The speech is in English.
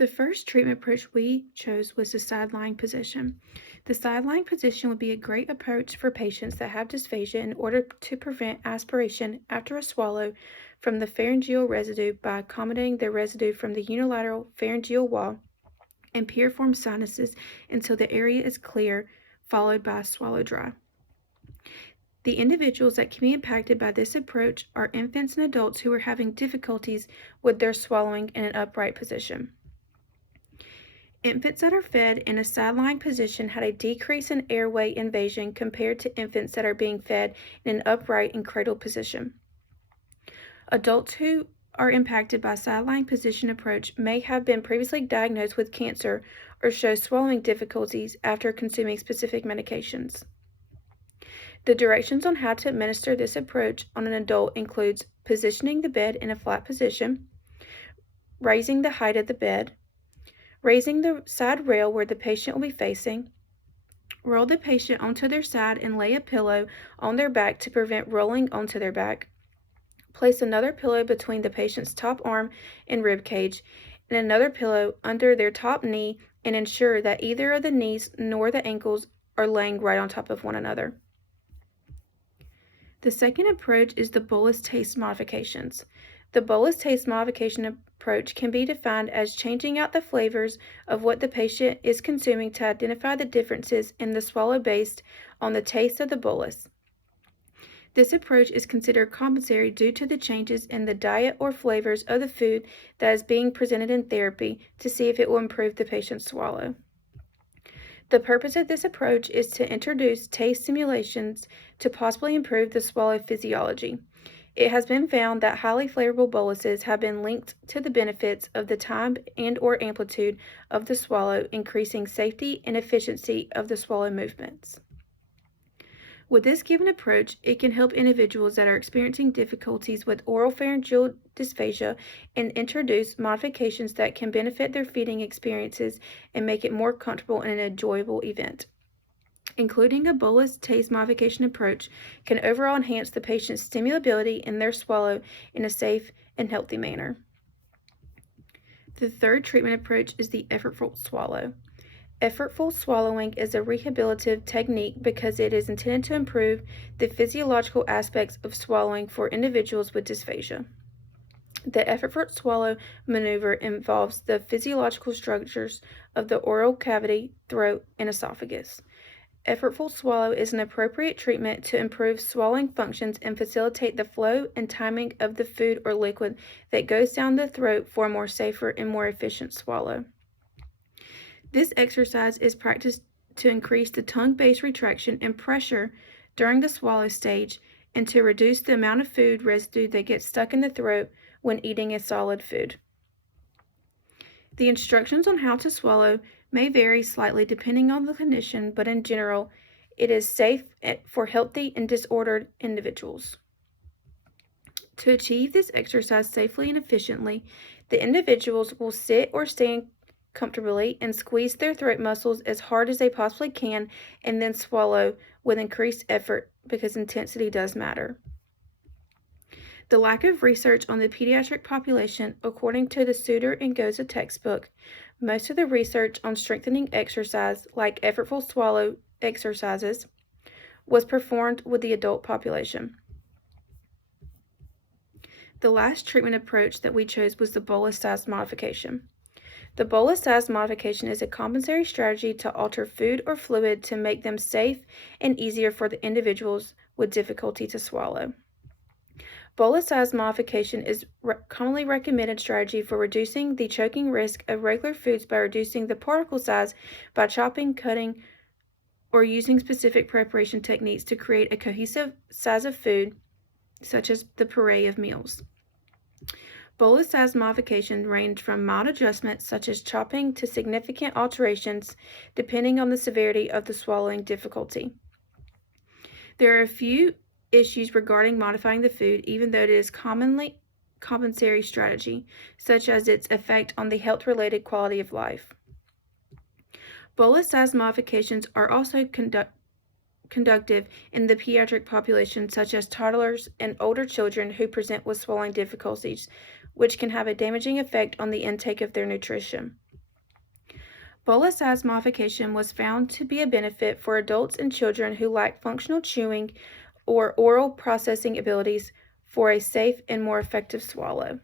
The first treatment approach we chose was the side lying position. The side lying position would be a great approach for patients that have dysphagia in order to prevent aspiration after a swallow from the pharyngeal residue by accommodating the residue from the unilateral pharyngeal wall and piriform sinuses until the area is clear, followed by a swallow dry. The individuals that can be impacted by this approach are infants and adults who are having difficulties with their swallowing in an upright position. Infants that are fed in a side-lying position had a decrease in airway invasion compared to infants that are being fed in an upright and cradled position. Adults who are impacted by side-lying position approach may have been previously diagnosed with cancer or show swallowing difficulties after consuming specific medications. The directions on how to administer this approach on an adult includes positioning the bed in a flat position, raising the height of the bed, raising the side rail where the patient will be facing, roll the patient onto their side and lay a pillow on their back to prevent rolling onto their back, place another pillow between the patient's top arm and rib cage, and another pillow under their top knee, and ensure that either of the knees nor the ankles are laying right on top of one another. The second approach is the bolus taste modifications. The bolus taste modification approach can be defined as changing out the flavors of what the patient is consuming to identify the differences in the swallow based on the taste of the bolus. This approach is considered compensatory due to the changes in the diet or flavors of the food that is being presented in therapy to see if it will improve the patient's swallow. The purpose of this approach is to introduce taste simulations to possibly improve the swallow physiology. It has been found that highly flavorful boluses have been linked to the benefits of the time and/or amplitude of the swallow, increasing safety and efficiency of the swallow movements. With this given approach, it can help individuals that are experiencing difficulties with oropharyngeal dysphagia and introduce modifications that can benefit their feeding experiences and make it more comfortable and an enjoyable event. Including a bolus taste modification approach can overall enhance the patient's stimulability in their swallow in a safe and healthy manner. The third treatment approach is the effortful swallow. Effortful swallowing is a rehabilitative technique because it is intended to improve the physiological aspects of swallowing for individuals with dysphagia. The effortful swallow maneuver involves the physiological structures of the oral cavity, throat, and esophagus. Effortful swallow is an appropriate treatment to improve swallowing functions and facilitate the flow and timing of the food or liquid that goes down the throat for a more safer and more efficient swallow. This exercise is practiced to increase the tongue-based retraction and pressure during the swallow stage and to reduce the amount of food residue that gets stuck in the throat when eating a solid food. The instructions on how to swallow may vary slightly depending on the condition, but in general, it is safe for healthy and disordered individuals. To achieve this exercise safely and efficiently, the individuals will sit or stand comfortably and squeeze their throat muscles as hard as they possibly can and then swallow with increased effort because intensity does matter. The lack of research on the pediatric population, according to the Suter and Goza textbook, most of the research on strengthening exercise, like effortful swallow exercises, was performed with the adult population. The last treatment approach that we chose was the bolus size modification. The bolus size modification is a compensatory strategy to alter food or fluid to make them safe and easier for the individuals with difficulty to swallow. Bolus size modification is commonly recommended strategy for reducing the choking risk of regular foods by reducing the particle size by chopping, cutting, or using specific preparation techniques to create a cohesive size of food, such as the puree of meals. Bolus size modifications range from mild adjustments such as chopping to significant alterations depending on the severity of the swallowing difficulty. There are a few issues regarding modifying the food, even though it is commonly compensatory strategy, such as its effect on the health-related quality of life. Bolus size modifications are also conductive in the pediatric population, such as toddlers and older children who present with swallowing difficulties, which can have a damaging effect on the intake of their nutrition. Bolus size modification was found to be a benefit for adults and children who lack functional chewing or oral processing abilities for a safe and more effective swallow.